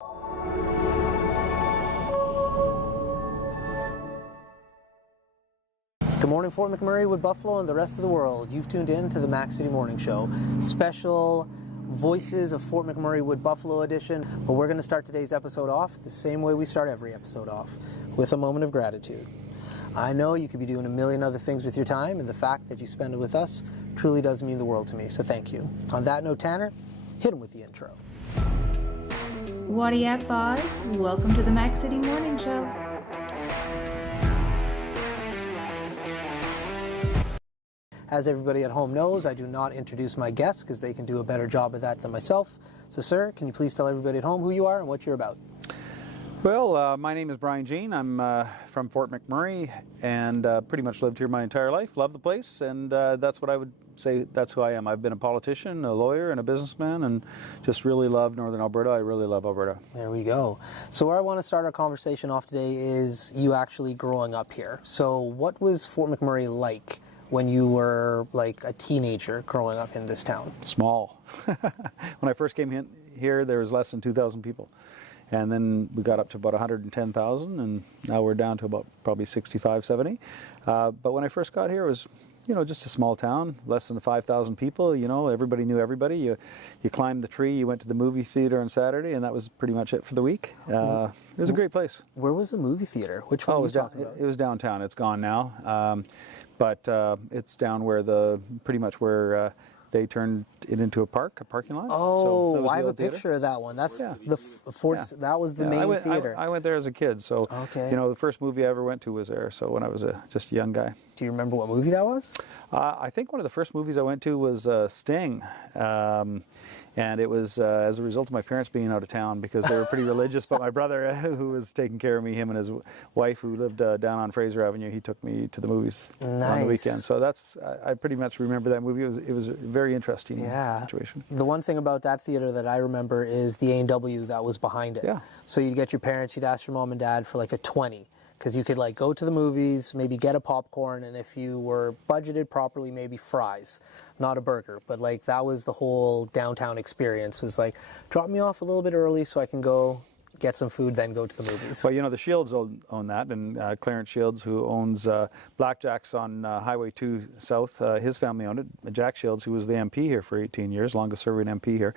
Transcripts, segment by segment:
Good morning, Fort McMurray, Wood Buffalo, and the rest of the world. You've tuned in to the Mac City Morning Show. Special Voices of Fort McMurray, Wood Buffalo edition. But we're going to start today's episode off the same way we start every episode off, with a moment of gratitude. I know you could be doing a million other things with your time, and the fact that you spend it with us truly does mean the world to me, so thank you. On that note, Tanner, hit him with the intro. What up, boss? Welcome to the Mac City Morning Show. As everybody at home knows, I do not introduce my guests because they can do a better job of that than myself. So, sir, can you please tell everybody at home who you are and what you're about? Well, my name is Brian Jean. I'm from Fort McMurray and pretty much lived here my entire life. Love the place, and that's what I would say, that's who I am. I've been a politician, a lawyer, and a businessman, and just really love Northern Alberta. I really love Alberta. There we go. So where I want to start our conversation off today is you actually growing up here. So what was Fort McMurray like when you were like a teenager growing up in this town? Small. When I first came in here, there was less than 2,000 people. And then we got up to about 110,000, and now we're down to about probably 65, 70. But when I first got here, it was, you know, just a small town, less than 5,000 people. You know, everybody knew everybody. You climbed the tree, you went to the movie theater on Saturday, and that was pretty much it for the week. It was a great place. Where was the movie theater? Which one were you talking about? It was downtown. It's gone now. But it's down where pretty much where they turned it into a parking lot. Oh, so I have a picture of that one. That's the Fort. That was the main theater. I went there as a kid, so you know, the first movie I ever went to was there. So when I was just a young guy. Do you remember what movie that was? I think one of the first movies I went to was Sting. And it was as a result of my parents being out of town because they were pretty religious. But my brother, who was taking care of me, him and his wife, who lived down on Fraser Avenue, he took me to the movies on the weekend. So I pretty much remember that movie. It was a very interesting situation. The one thing about that theater that I remember is the A&W that was behind it. Yeah. So you'd get your parents, you'd ask your mom and dad for like a 20. Because you could like go to the movies, maybe get a popcorn, and if you were budgeted properly, maybe fries, not a burger. But like that was the whole downtown experience, was like, drop me off a little bit early so I can go get some food, then go to the movies. Well, you know, the Shields own that, and Clarence Shields, who owns Blackjack's on Highway 2 South, his family owned it. Jack Shields, who was the MP here for 18 years, longest serving MP here,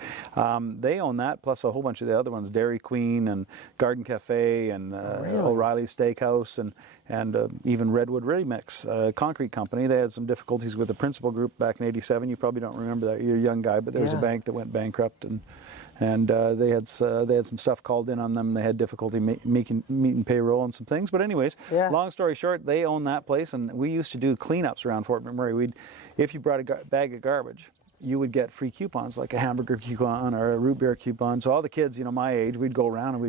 they own that, plus a whole bunch of the other ones, Dairy Queen and Garden Cafe and O'Reilly's Steakhouse and even Redwood Ready Mix, concrete company. They had some difficulties with the Principal Group back in '87. You probably don't remember that. You're a young guy, but there was a bank that went bankrupt, and they had some stuff called in on them. They had difficulty meeting payroll and some things. But anyways, long story short, they own that place, and we used to do cleanups around Fort McMurray. If you brought a bag of garbage, you would get free coupons, like a hamburger coupon or a root beer coupon. So all the kids, you know, my age, we'd go around and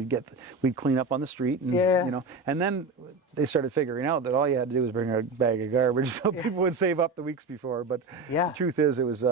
we'd clean up on the street, and you know, and then they started figuring out that all you had to do was bring a bag of garbage, so people would save up the weeks before. But the truth is, it was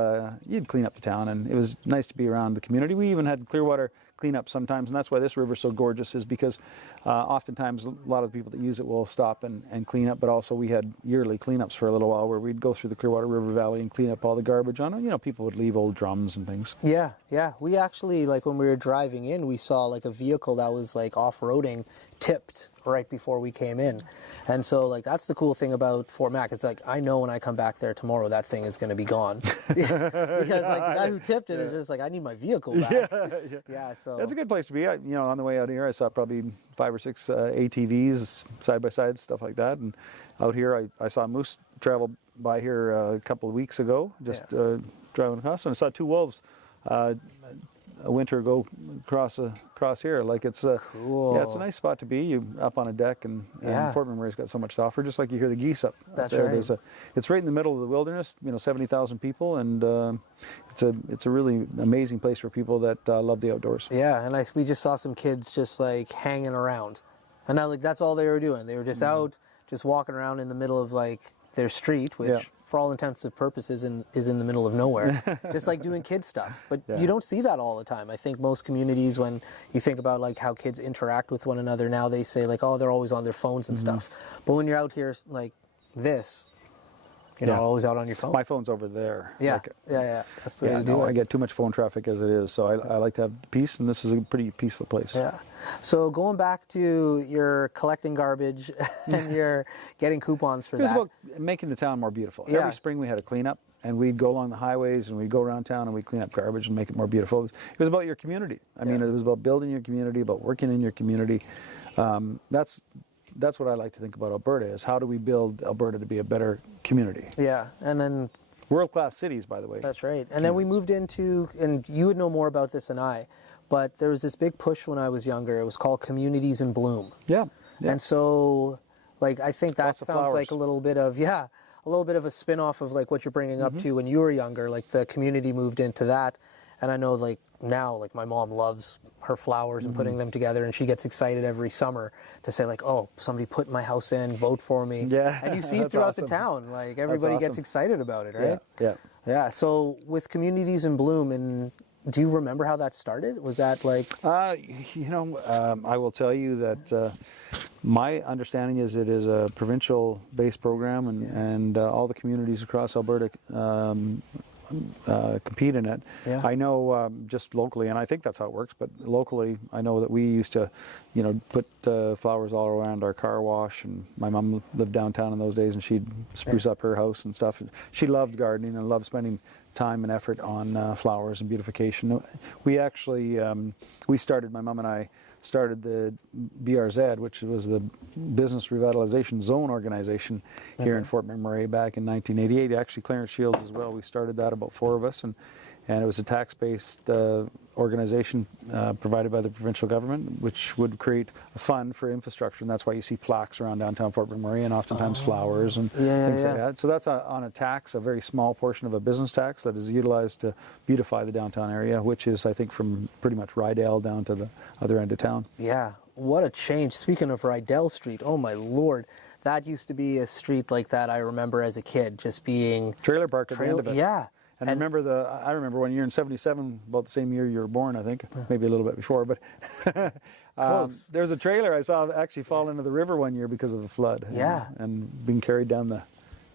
you'd clean up the town, and it was nice to be around the community. We even had Clearwater cleanup sometimes, and that's why this river's so gorgeous, is because oftentimes a lot of the people that use it will stop and clean up, but also we had yearly cleanups for a little while where we'd go through the Clearwater River Valley and clean up all the garbage on it. You know, people would leave old drums and things. Yeah. We actually, like when we were driving in, we saw like a vehicle that was like off-roading tipped right before we came in. And so like that's the cool thing about Fort Mac. It's like I know when I come back there tomorrow that thing is going to be gone. Because like the guy who tipped it is just like, I need my vehicle back. So that's a good place to be. You know, on the way out here I saw probably 5 or 6 ATVs side by side, stuff like that. And out here I saw moose travel by here a couple of weeks ago, just driving across, and I saw 2 wolves a winter ago across here. Like it's cool. Yeah, it's a nice spot to be. You up on a deck, and Fort McMurray's got so much to offer. Just like you hear the geese up there. Right. It's right in the middle of the wilderness. You know, 70,000 people, and it's a really amazing place for people that love the outdoors. Yeah, and we just saw some kids just like hanging around, and that's all they were doing. They were just out, just walking around in the middle of like their street, which for all intents and purposes is in the middle of nowhere, just like doing kid stuff. But you don't see that all the time. I think most communities, when you think about like how kids interact with one another now, they say like, oh, they're always on their phones and stuff. But when you're out here like this, You're not always out on your phone. My phone's over there. Yeah, Like, yeah. That's the way to do it. I get too much phone traffic as it is, so I like to have peace, and this is a pretty peaceful place. Yeah. So going back to your collecting garbage and your getting coupons for It was that. about making the town more beautiful. Yeah. Every spring we had a cleanup, and we'd go along the highways and we'd go around town and we'd clean up garbage and make it more beautiful. It was about your community. I mean, it was about building your community, about working in your community. That's what I like to think about Alberta, is how do we build Alberta to be a better community? Yeah, and then World-class cities, by the way. that's right. And then we moved into, and you would know more about this than I, but there was this big push when I was younger. It was called Communities in Bloom. Yeah. And so, like, I think that Lots of sounds like flowers. a little bit of a spin-off of like what you're bringing up to when you were younger. Like the community moved into that, and I know like now, like my mom loves her flowers and putting them together, and she gets excited every summer to say like, oh, somebody put my house in, vote for me. Yeah, and you see it that's throughout awesome. the town. Like everybody gets awesome. excited about it, right? Yeah. Yeah. So with Communities in Bloom, and do you remember how that started? Was that like? I will tell you that my understanding is it is a provincial-based program, and all the communities across Alberta compete in it. Yeah. I know just locally, and I think that's how it works, but locally I know that we used to, put flowers all around our car wash, and my mom lived downtown in those days, and she'd spruce up her house and stuff. She loved gardening and loved spending time and effort on flowers and beautification. We actually, my mom and I started the BRZ, which was the Business Revitalization Zone organization here in Fort McMurray back in 1988. Actually, Clarence Shields as well. We started that, about 4 of us, and it was a tax-based organization provided by the provincial government, which would create a fund for infrastructure, and that's why you see plaques around downtown Fort McMurray and oftentimes flowers and things like that. So that's on a tax, a very small portion of a business tax that is utilized to beautify the downtown area, which is, I think, from pretty much Rydell down to the other end of town. Yeah, what a change. Speaking of Rydell Street, oh my Lord, that used to be a street like that I remember as a kid, just being... Trailer park at the end of it. Yeah. And I remember one year in '77, about the same year you were born, I think, maybe a little bit before, but Close. there was a trailer I saw actually fall into the river one year because of the flood. Yeah. And being carried down the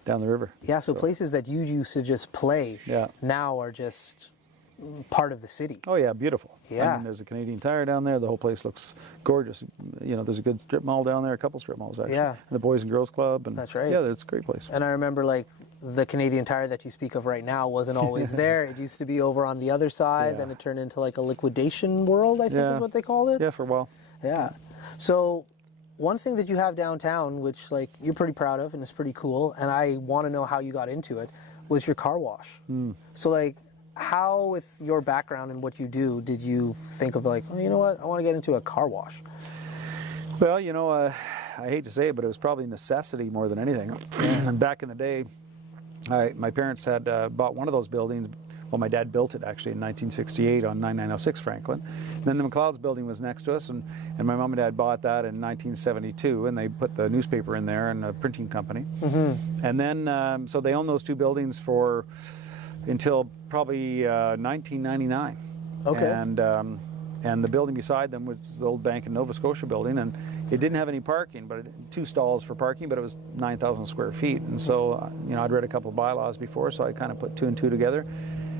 river. Yeah, so places that you used to just play Yeah. now are just part of the city. Oh yeah, beautiful. Yeah. I mean, there's a Canadian Tire down there. The whole place looks gorgeous. There's a good strip mall down there, a couple strip malls actually. Yeah. And the Boys and Girls Club. And That's right. Yeah, it's a great place. And I remember like the Canadian Tire that you speak of right now wasn't always there. It used to be over on the other side, Yeah. then it turned into like a liquidation world, I think is what they called it. Yeah, for a while. Yeah. So one thing that you have downtown, which like you're pretty proud of and is pretty cool, and I want to know how you got into it, was your car wash. So like, how, with your background and what you do, did you think of like, oh, you know what, I want to get into a car wash? Well, I hate to say it, but it was probably necessity more than anything. Back in the day, my parents had bought one of those buildings. Well, my dad built it actually in 1968 on 9906 Franklin. And then the McLeod's building was next to us, and my mom and dad bought that in 1972, and they put the newspaper in there and a printing company. And then, so they owned those two buildings until probably 1999. Okay. And the building beside them was the old Bank of Nova Scotia building, and it didn't have any parking, but 2 stalls for parking, but it was 9,000 square feet. And so, I'd read a couple of bylaws before, so I kind of put 2 and 2 together,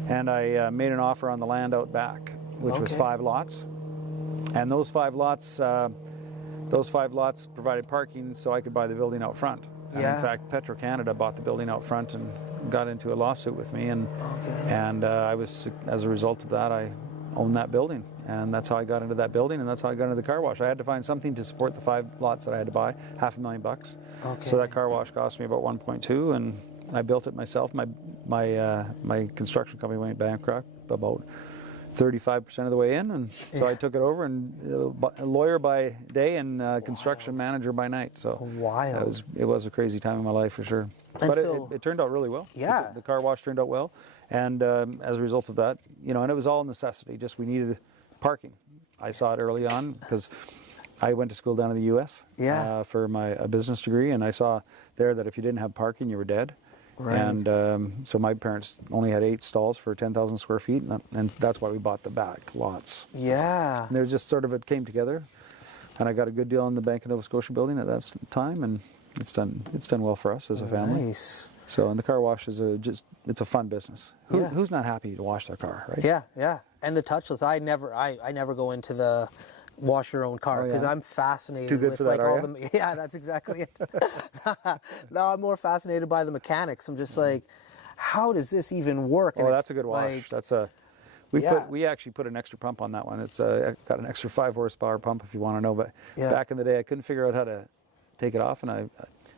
and I made an offer on the land out back, which was 5 lots. And those 5 lots provided parking, so I could buy the building out front. And in fact, Petro-Canada bought the building out front and got into a lawsuit with me, and I was, as a result of that, I owned that building, and that's how I got into that building, and that's how I got into the car wash. I had to find something to support the 5 lots that I had to buy, $500,000. So that car wash cost me about 1.2, and I built it myself. My construction company went bankrupt about 35% of the way in, and so I took it over, and a lawyer by day and construction manager by night. So Wild. it was a crazy time in my life for sure. And But so- it turned out really well. Yeah. The car wash turned out well, and as a result of that, and it was all necessity. Just we needed parking. I saw it early on because I went to school down in the U.S. For a business degree, and I saw there that if you didn't have parking, you were dead. Right. And so my parents only had 8 stalls for 10,000 square feet, and that's why we bought the back lots. Yeah. And it came together, and I got a good deal on the Bank of Nova Scotia building at that time, and it's done well for us as a family. Nice. So, and the car wash is it's a fun business. Who's not happy to wash their car, right? Yeah, yeah. And the touchless, I never go into the wash your own car because I'm fascinated Too good with for that, like all the yeah, that's exactly it. No, I'm more fascinated by the mechanics. I'm just like, how does this even work? Oh, that's a good wash. Like, That's a we actually put an extra pump on that one. It's got an extra 5 horsepower pump if you want to know. But back in the day, I couldn't figure out how to take it off, and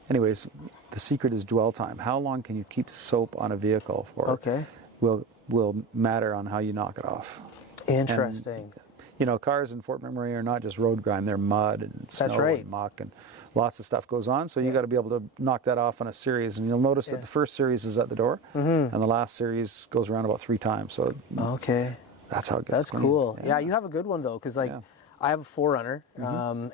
anyways, the secret is dwell time. How long can you keep soap on a vehicle for? Okay. Will matter on how you knock it off. Interesting. And, you know, cars in Fort McMurray are not just road grime; they're mud and snow and muck, and lots of stuff goes on. So you got to be able to knock that off on a series. And you'll notice that the first series is at the door, and the last series goes around about 3 times. So that's how it gets. That's clean. cool. Yeah, you have a good one though, because like I have a 4Runner,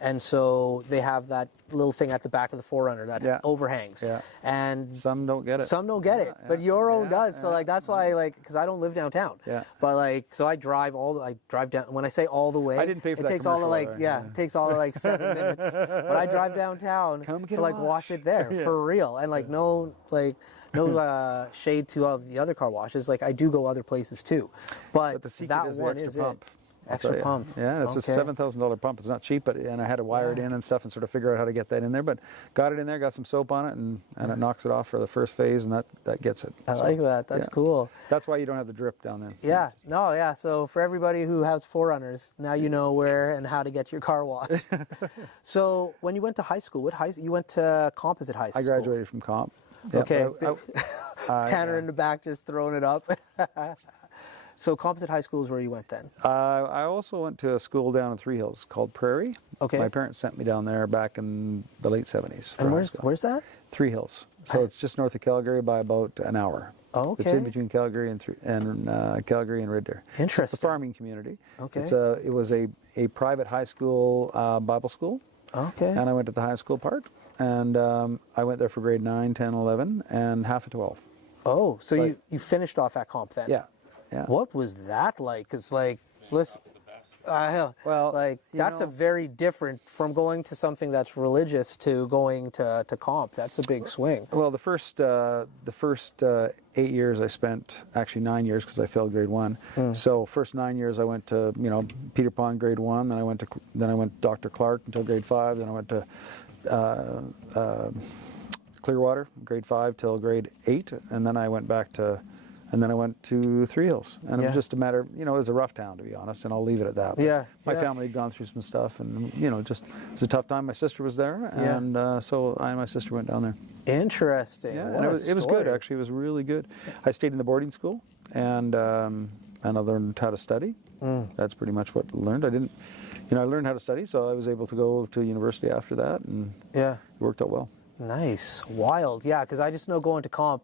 and so they have that little thing at the back of the 4Runner that overhangs. Yeah. And some don't get it. Some don't get it, but your own does. So like that's why because I don't live downtown. Yeah. But like so I drive down. When I say all the way, I didn't pay for that. It takes all the it takes all the 7 minutes. But I drive downtown to like wash it there for real, and like no shade to all the other car washes. Like I do go other places too, but the secret that is the one extra is pump. Extra pump. Yeah, it's a $7,000 pump. It's not cheap, and I had to wire it in and stuff and sort of figure out how to get that in there. But got it in there, got some soap on it, and it knocks it off for the first phase, and that gets it. I like that. That's cool. That's why you don't have the drip down there. Yeah. No, yeah. So for everybody who has 4Runners, now you know where and how to get your car washed. So when you went to high school, you went to Composite High School? I graduated from Comp. Okay. Tanner in the back just throwing it up. So Composite High School is where you went then? I also went to a school down in Three Hills called Prairie. Okay. My parents sent me down there back in the late 70s. And where's that? Three Hills. So it's just north of Calgary by about an hour. Oh, okay. It's in between Calgary and Calgary and Red Deer. Interesting. It's a farming community. Okay. It was a private high school Bible school. Okay. And I went to the high school part, and I went there for grade 9, 10, 11, and half of 12. Oh, so you finished off at Comp then? Yeah. Yeah. What was that like? Because like, listen, well, like that's a very different from going to something that's religious to going to Comp. That's a big swing. Well, the first 8 years I spent, actually 9 years because I failed grade 1. So first 9 years I went to Peter Pond grade 1. Then I went to Dr. Clark until grade 5. Then I went to Clearwater grade 5 till grade 8, and then I went to Three Hills, and it was just a matter, it was a rough town, to be honest, and I'll leave it at that. But my family had gone through some stuff, and just it was a tough time. My sister was there, and so I and my sister went down there. Interesting. Yeah, and it was good actually. It was really good. I stayed in the boarding school, and I learned how to study. That's pretty much what I learned. I learned how to study, so I was able to go to university after that, and it worked out well. Nice, wild, yeah. Because I just know going to Comp,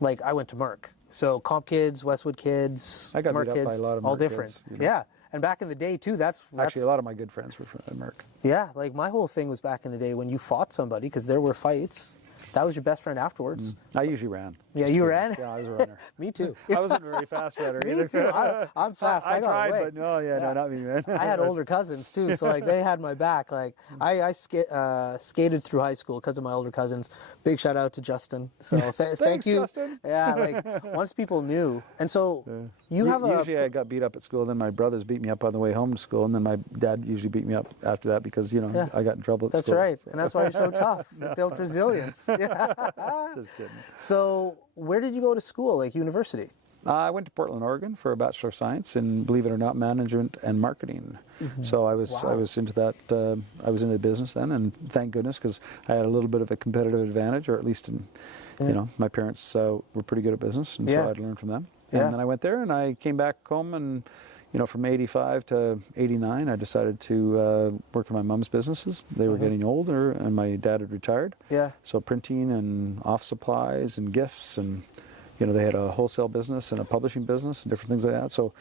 like I went to Merck. So Comp kids, Westwood kids, I got Merck beat up kids, by a lot of all Merck different. Kids, Yeah, and back in the day too, that's actually a lot of my good friends were from Merck. Yeah, like my whole thing was back in the day when you fought somebody, because there were fights. That was your best friend afterwards. I usually ran. Yeah, you ran? Yeah, I was a runner. Me too. I wasn't a very fast runner either. Me too. I'm fast. I got tried, away. but no, not me, man. I had older cousins too, so like they had my back. Like I skated through high school because of my older cousins. Big shout out to Justin. So thank you, Justin. Yeah, like once people knew, and so Usually I got beat up at school, then my brothers beat me up on the way home to school, and then my dad usually beat me up after that because I got in trouble at school. That's right, and that's why you're so tough. You built resilience. Just kidding. So where did you go to school, like university? I went to Portland, Oregon for a Bachelor of Science in, believe it or not, management and marketing. So I was into that. I was into business then, and thank goodness, because I had a little bit of a competitive advantage, or at least my parents were pretty good at business, and so I'd learned from them. And then I went there, and I came back home, and from 85 to 89, I decided to work in my mom's businesses. They were getting older, and my dad had retired. Yeah. So printing and office supplies and gifts, and they had a wholesale business and a publishing business and different things like that. So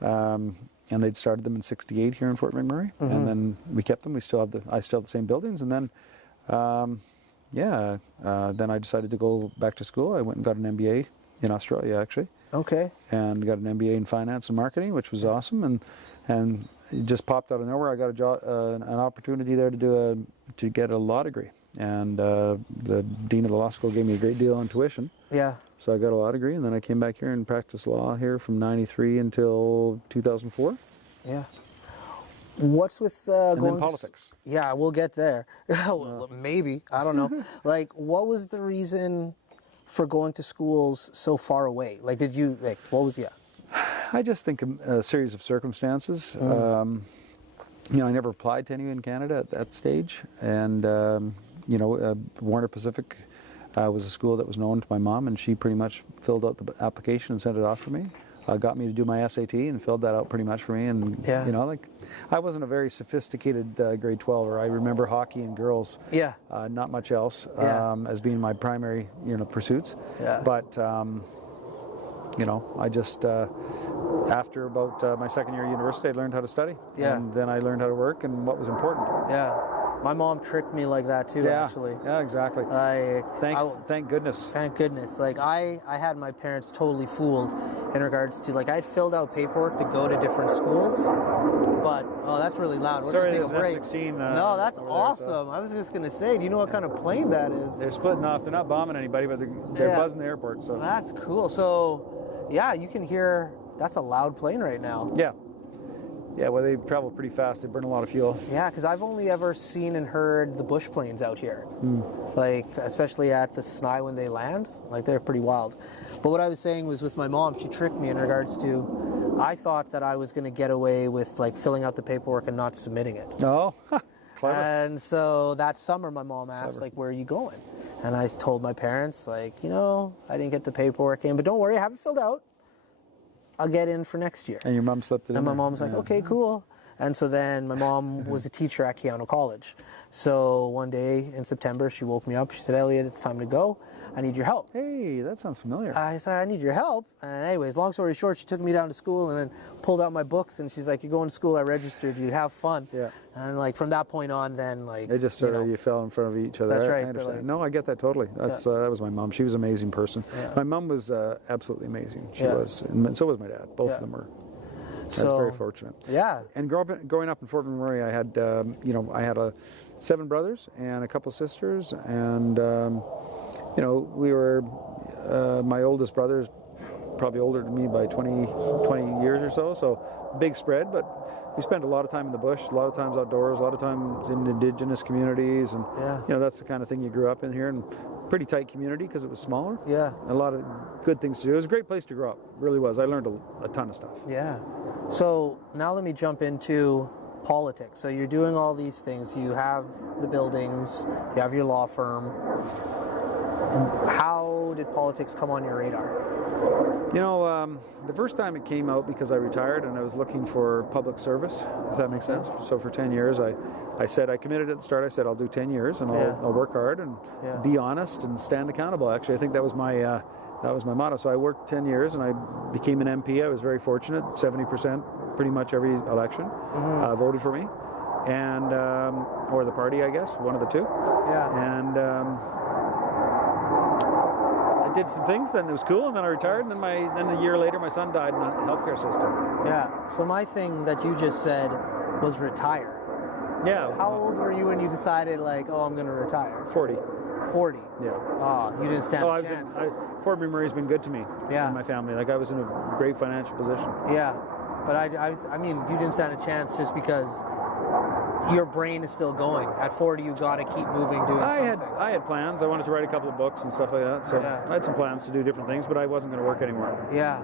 and they'd started them in '68 here in Fort McMurray, and then we kept them. I still have the same buildings, and then then I decided to go back to school. I went and got an MBA in Australia, actually. Okay. And got an MBA in finance and marketing, which was awesome, and it just popped out of nowhere. I got a job, an opportunity there to get a law degree. And the dean of the law school gave me a great deal on tuition. Yeah. So I got a law degree, and then I came back here and practiced law here from '93 until 2004. Yeah. What's with And going then politics. Yeah, we'll get there. Well, maybe, I don't know. Like, what was the reason for going to schools so far away? Like, did you like? What was I just think a series of circumstances. You know, I never applied to any in Canada at that stage, and you know, Warner Pacific was a school that was known to my mom, and she pretty much filled out the application and sent it off for me. Got me to do my SAT and filled that out pretty much for me. And Yeah. you know, like, I wasn't a very sophisticated grade 12er. I remember hockey and girls. Yeah. Not much else as being my primary, you know, pursuits. Yeah. But you know, I just after about my second year of university, I learned how to study. Yeah. And then I learned how to work and what was important. Yeah. My mom tricked me like that too, actually. Yeah, exactly. Like, Thank goodness. Thank goodness. Like, I had my parents totally fooled in regards to, like, I'd filled out paperwork to go to different schools, but, oh, that's really loud. We're Sorry, going to take a break. F-16, no, that's over there, awesome. so. I was just going to say, do you know what kind of plane that is? They're splitting off. They're not bombing anybody, but they're Yeah. buzzing the airport. So That's cool. So, yeah, you can hear, that's a loud plane right now. yeah. Yeah, well, they travel pretty fast. They burn a lot of fuel. Yeah, because I've only ever seen and heard the bush planes out here. Like, especially at the Snai when they land. Like, they're pretty wild. But what I was saying was with my mom, she tricked me in regards to, I thought that I was going to get away with, like, filling out the paperwork and not submitting it. No, clever. And so that summer, my mom asked, like, where are you going? And I told my parents, like, you know, I didn't get the paperwork in, but don't worry, I have it filled out. I'll get in for next year. And your mom slipped it in And my there. mom's like, Yeah. okay, cool. And so then my mom was a teacher at Keanu College. So one day in September, she woke me up. She said, Elliot, it's time to go. I need your help. Hey, that sounds familiar. I said, I need your help. And anyways, long story short, she took me down to school and then pulled out my books. And she's like, you're going to school. I registered you. Have fun. Yeah. And like from that point on, then like. They just sort of, you fell in front of each other. That's right, I but understand. like- No, I get that totally. That's that was my mom. She was an amazing person. Yeah. My mom was absolutely amazing. She Yeah. was. And so was my dad. Both Yeah. of them were. That's So, very fortunate. Yeah. And growing up in Fort McMurray, I had, you know, I had 7 brothers and a couple sisters, and you know, we were, my oldest brother is probably older than me by 20 years or so, so big spread, but we spent a lot of time in the bush, a lot of times outdoors, a lot of times in indigenous communities, and Yeah. you know, that's the kind of thing you grew up in here, and pretty tight community because it was smaller. Yeah. A lot of good things to do. It was a great place to grow up, really was. I learned a ton of stuff. Yeah. So now let me jump into politics. So you're doing all these things. You have the buildings, you have your law firm. How did politics come on your radar? You know, the first time it came out because I retired and I was looking for public service, if that makes sense. So for 10 years, I said, I committed at the start, I said, I'll do 10 years and I'll work hard and be honest and stand accountable. Actually, I think that was my motto. So I worked 10 years and I became an MP. I was very fortunate. 70% pretty much every election voted for me. And, or the party, I guess, one of the two. Yeah. And I did some things, then it was cool, and then I retired, and then a year later my son died in the healthcare system. Yeah. So my thing that you just said was retire. Yeah. How old were you when you decided, like, oh, I'm going to retire? 40. 40. Yeah. Oh, you didn't stand a chance. Fort McMurray's been good to me Yeah. and my family. Like, I was in a great financial position. Yeah. But I mean, you didn't stand a chance just because your brain is still going. At 40, you got to keep moving, doing something. I had plans. I wanted to write a couple of books and stuff like that. So Yeah. I had some plans to do different things, but I wasn't going to work anymore. Yeah.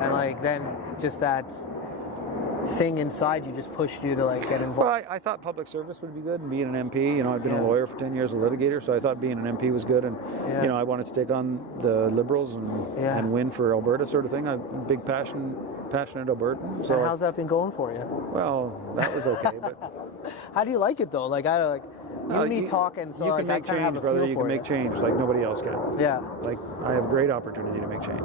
And like then just that thing inside you just pushed you to like get involved. Well, I thought public service would be good, and being an MP, you know, I've been Yeah. a lawyer for 10 years, a litigator, so I thought being an MP was good, and Yeah. you know, I wanted to take on the Liberals Yeah. and win for Alberta, sort of thing. I'm a big passionate Albertan. So And how's that been going for you? well, that was okay, but How do you like it though? Like you and me talking, so you like can I make kind of have change, a brother. feel You for can make change like nobody else can. Yeah. Like I have great opportunity to make change,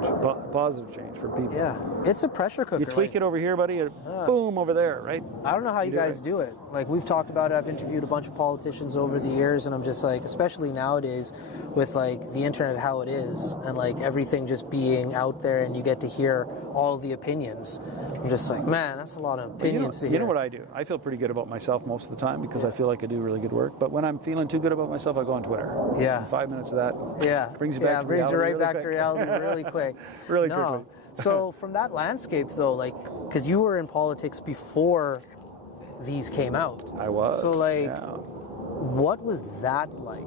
positive change for people. Yeah, it's a pressure cooker. You tweak it over here, buddy, boom, over there, right? I don't know how you guys do it. Like, we've talked about it. I've interviewed a bunch of politicians over the years, and I'm just like, especially nowadays with like the internet, how it is, and like everything just being out there, and you get to hear all of the opinions. I'm just like, man, that's a lot of opinions to hear. You know what I do? I feel pretty good about myself most of the time because I feel like I do really good work. But when I'm feeling too good about myself, I go on Twitter. Yeah. And 5 minutes of that. Yeah. Brings you back to reality. Right really back quick. to reality really quick. Really quickly. So from that landscape though, like, because you were in politics before these came out. I was. So like, yeah. what was that like?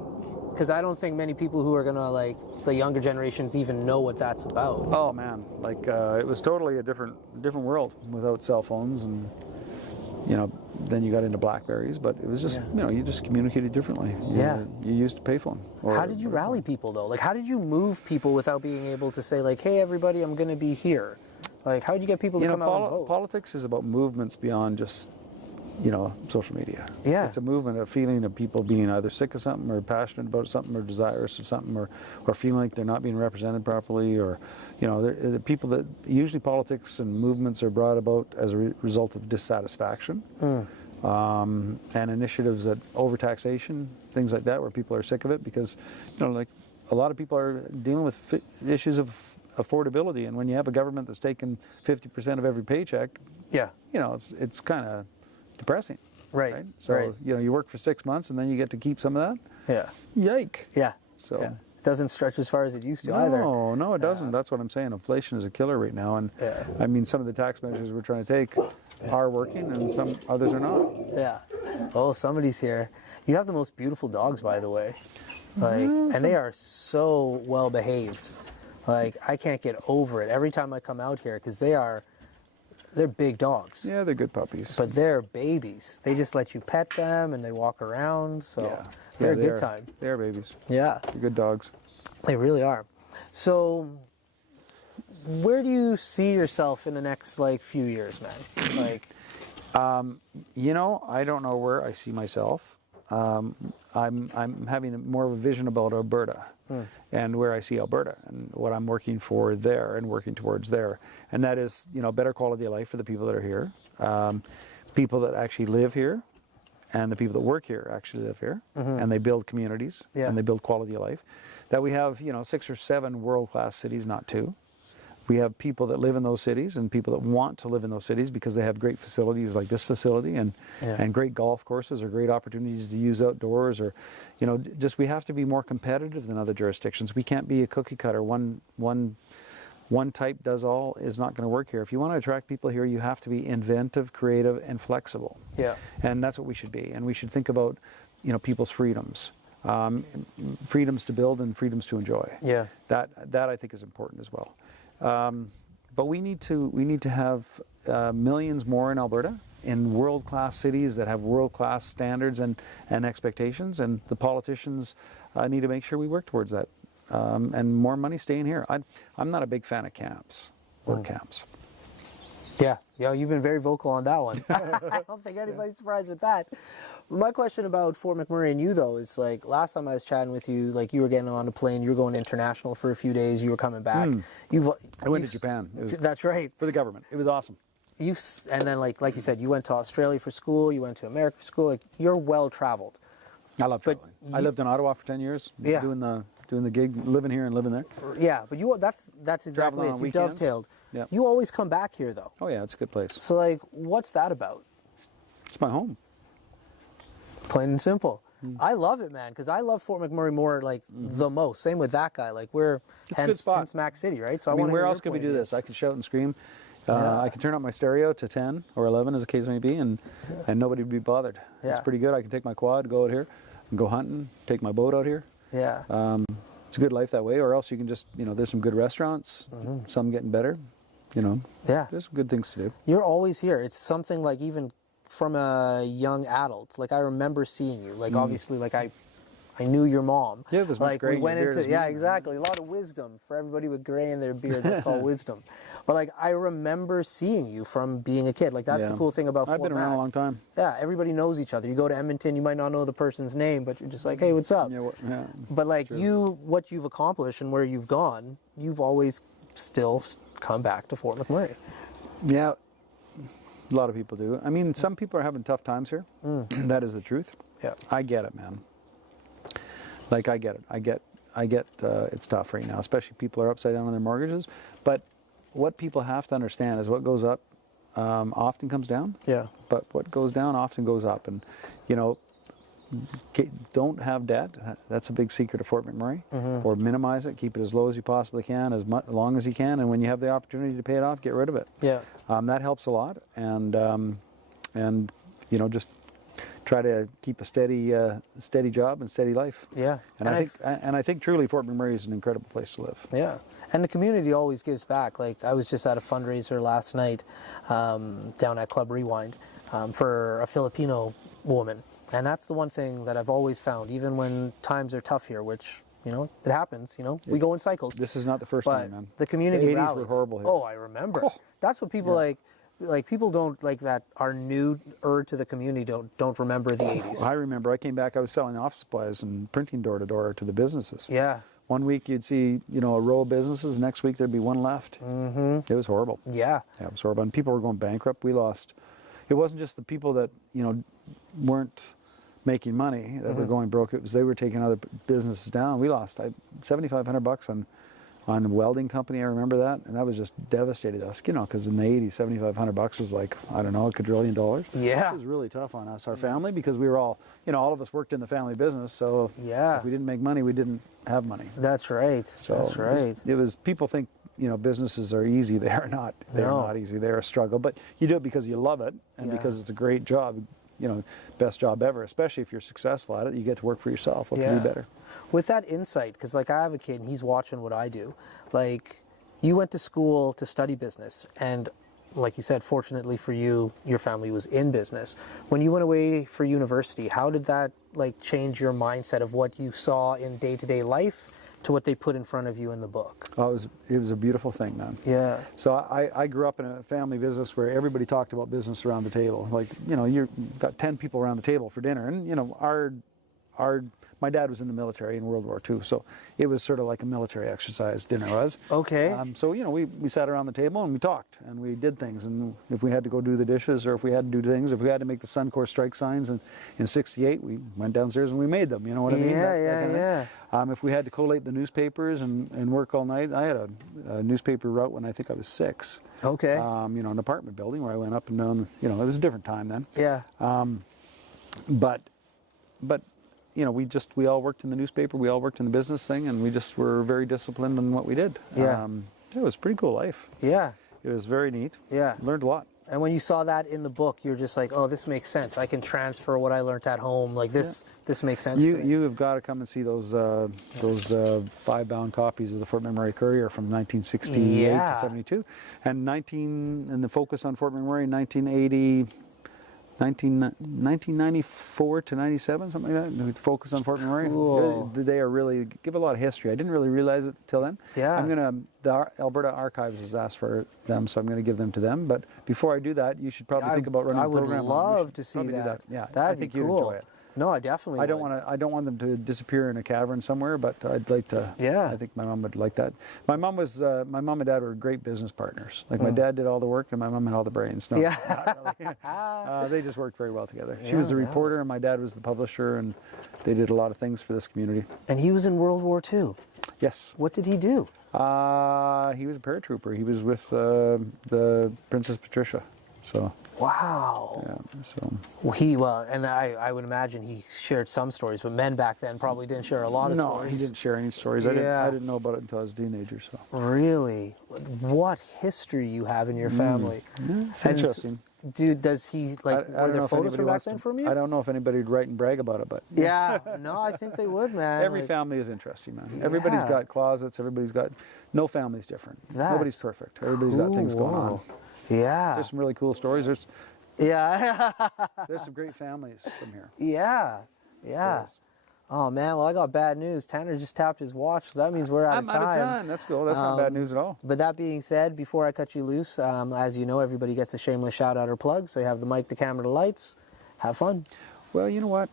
Because I don't think many people who are gonna, like, the younger generations even know what that's about. Oh man, like it was totally a different world without cell phones, and you know, then you got into Blackberries, but it was just you just communicated differently. You used a payphone. How did you rally people though? Like, how did you move people without being able to say like, hey everybody, I'm gonna be here? Like, how did you get people to come out and vote? Politics is about movements beyond just social media. Yeah. It's a movement, a feeling of people being either sick of something or passionate about something or desirous of something or feeling like they're not being represented properly, or, the people that usually politics and movements are brought about as a result of dissatisfaction and initiatives that overtaxation, things like that, where people are sick of it because, like a lot of people are dealing with issues of affordability, and when you have a government that's taking 50% of every paycheck, it's kind of depressing. Right. So, you work for 6 months and then you get to keep some of that. Yeah. Yike. Yeah. So it doesn't stretch as far as it used to either. No, it doesn't. That's what I'm saying. Inflation is a killer right now. And I mean, some of the tax measures we're trying to take are working and some others are not. Yeah. Oh, somebody's here. You have the most beautiful dogs, by the way. Like, and they are so well behaved. Like, I can't get over it every time I come out here because they're big dogs. Yeah, they're good puppies. But they're babies. They just let you pet them and they walk around. So they're a good time. They're babies. Yeah. They're good dogs. They really are. So where do you see yourself in the next few years, man? Like, I don't know where I see myself. I'm having more of a vision about Alberta and where I see Alberta and what I'm working for there and working towards there. And that is, better quality of life for the people that are here, people that actually live here, and the people that work here actually live here, and they build communities and they build quality of life. That we have, 6 or 7 world-class cities, not 2. We have people that live in those cities and people that want to live in those cities because they have great facilities like this facility and great golf courses or great opportunities to use outdoors, or, just we have to be more competitive than other jurisdictions. We can't be a cookie cutter. One type does all is not going to work here. If you want to attract people here, you have to be inventive, creative, and flexible. Yeah. And that's what we should be. And we should think about, people's freedoms. Freedoms to build and freedoms to enjoy. Yeah. That I think is important as well. But we need to have millions more in Alberta, in world-class cities that have world-class standards and expectations, and the politicians need to make sure we work towards that. And more money staying here. I'm not a big fan of camps or camps. Yeah, you've been very vocal on that one. I don't think anybody's surprised with that. My question about Fort McMurray and you, though, is like last time I was chatting with you, like you were getting on a plane, you were going international for a few days, you were coming back. I went to Japan. That's right. For the government. It was awesome. And then, like you said, you went to Australia for school, you went to America for school. Like, you're well traveled. I love traveling. I lived in Ottawa for 10 years, doing the gig, living here and living there. Yeah, but that's exactly it. You dovetailed. Yep. You always come back here, though. Oh yeah, it's a good place. So like, what's that about? It's my home. Plain and simple. I love it, man, because I love Fort McMurray more, the most. Same with that guy. Like, it's a good spot. Hence Mac City, right? So I mean, where else can we do this? I can shout and scream. I can turn up my stereo to 10 or 11, as the case may be, and nobody would be bothered. Yeah. It's pretty good. I can take my quad, go out here, and go hunting, take my boat out here. Yeah. It's a good life that way, or else you can just, there's some good restaurants, some getting better, Yeah. There's some good things to do. You're always here. It's something like even from a young adult. Like, I remember seeing you. Like, obviously, like, I I knew your mom. Yeah, there's much like gray we in went your beard into as yeah, me. exactly. A lot of wisdom for everybody with gray in their beard. That's called wisdom. But like I remember seeing you from being a kid. Like that's the cool thing about I've Fort been around Mac. a long time. Yeah, everybody knows each other. You go to Edmonton, you might not know the person's name, but you're just like, hey, what's up? Yeah, But like what you've accomplished and where you've gone, you've always still come back to Fort McMurray. Yeah, a lot of people do. I mean, some people are having tough times here. That is the truth. Yeah. I get it, man. Like I get it. I get it's tough right now, especially people are upside down on their mortgages. But what people have to understand is what goes up often comes down. Yeah. But what goes down often goes up. And, you know, don't have debt. That's a big secret of Fort McMurray. Or minimize it. Keep it as low as you possibly can, as long as you can. And when you have the opportunity to pay it off, get rid of it. Yeah. That helps a lot. And you know, just try to keep a steady job and steady life. Yeah. And I think truly Fort McMurray is an incredible place to live. Yeah. And the community always gives back. Like I was just at a fundraiser last night down at Club Rewind for a Filipino woman. And that's the one thing that I've always found, even when times are tough here, which, you know, it happens, you know, we go in cycles. This is not the first but time, man. The community The 80s rallies. were horrible here. Oh, I remember. That's what people like people don't like that are newer to the community don't remember the 80s. I remember I came back, I was selling office supplies and printing door to door to the businesses. Yeah. One week you'd see, you know, a row of businesses, next week there'd be one left. It was horrible. Yeah. Yeah, it was horrible. And people were going bankrupt. We lost, it wasn't just the people that, you know, weren't making money that were going broke. It was they were taking other businesses down. We lost $7,500 on a welding company. I remember that, and that was just devastated us. You know, because in the '80s, $7,500 was like, I don't know, $1 quadrillion. Yeah. It was really tough on us, our family, because we were all, you know, all of us worked in the family business. So if we didn't make money, we didn't have money. That's right. So that's right. It was people think, you know, businesses are easy. They are not. They're not easy. They're a struggle. But you do it because you love it and because it's a great job. You know, best job ever, especially if you're successful at it. You get to work for yourself. What could be better? With that insight, because like I have a kid and he's watching what I do. Like you went to school to study business, and like you said, fortunately for you, your family was in business. When you went away for university, how did that like change your mindset of what you saw in day-to-day life to what they put in front of you in the book? Oh, it was a beautiful thing, man. Yeah. So I grew up in a family business where everybody talked about business around the table. Like, you know, you've got 10 people around the table for dinner, and you know, my dad was in the military in World War II, so it was sort of like a military exercise, dinner was. Okay. So, you know, we sat around the table and we talked and we did things. And if we had to go do the dishes or if we had to do things, if we had to make the Suncor strike signs in '68, we went downstairs and we made them, you know what I mean? Yeah. If we had to collate the newspapers and work all night, I had a newspaper route when I think I was 6. Okay. You know, an apartment building where I went up and down, you know, it was a different time then. Yeah. But you know, we all worked in the newspaper, we all worked in the business thing, and we just were very disciplined in what we did. Yeah. It was a pretty cool life. Yeah. It was very neat. Yeah. Learned a lot. And when you saw that in the book, you're just like, oh, this makes sense. I can transfer what I learned at home. Like this makes sense. You have got to come and see those 5-bound copies of the Fort McMurray Courier from 1968 to 72, and the focus on Fort McMurray 1994 to 97, something like that. We focus on Fort McMurray. Cool. They are really give a lot of history. I didn't really realize it till then. Yeah. The Alberta Archives has asked for them, so I'm going to give them to them. But before I do that, you should probably think about running a program. I would love to see that. Yeah, That'd I think be you'd cool. enjoy it. No, I definitely. I don't want them to disappear in a cavern somewhere, but I'd like to. Yeah. I think my mom would like that. My mom and dad were great business partners. Like my dad did all the work and my mom had all the brains. No, Yeah. not really. They just worked very well together. She was the reporter and my dad was the publisher, and they did a lot of things for this community. And he was in World War II. Yes. What did he do? He was a paratrooper. He was with the Princess Patricia. So. Wow. Yeah. So. And I would imagine he shared some stories, but men back then probably didn't share a lot of stories. No, he didn't share any stories. Yeah. I didn't know about it until I was a teenager. So. Really? What history you have in your family? It's interesting. Does he like? Were there photos from back then from you? I don't know if anybody would write and brag about it, but yeah, no, I think they would, man. Every family is interesting, man. Everybody's got closets. No family's different. Nobody's perfect. Everybody's got things going on. Yeah. There's some really cool stories. There's some great families from here. Yeah. Oh man, well I got bad news. Tanner just tapped his watch, so that means we're out of time. I'm out of time. That's cool. That's not bad news at all. But that being said, before I cut you loose, as you know, everybody gets a shameless shout out or plug. So you have the mic, the camera, the lights. Have fun. Well, you know what?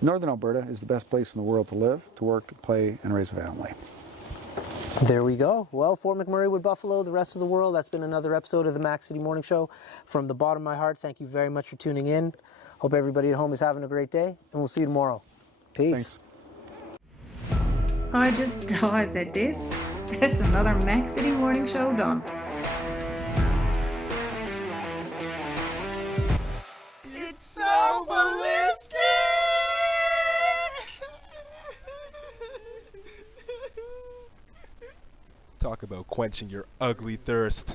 Northern Alberta is the best place in the world to live, to work, to play, and raise a family. There we go. Well, Fort McMurray with Buffalo, the rest of the world, that's been another episode of the Mac City Morning Show. From the bottom of my heart, thank you very much for tuning in. Hope everybody at home is having a great day, and we'll see you tomorrow. Peace. Thanks. I just paused at this. That's another Mac City Morning Show done. It's so ballistic! Talk about quenching your ugly thirst.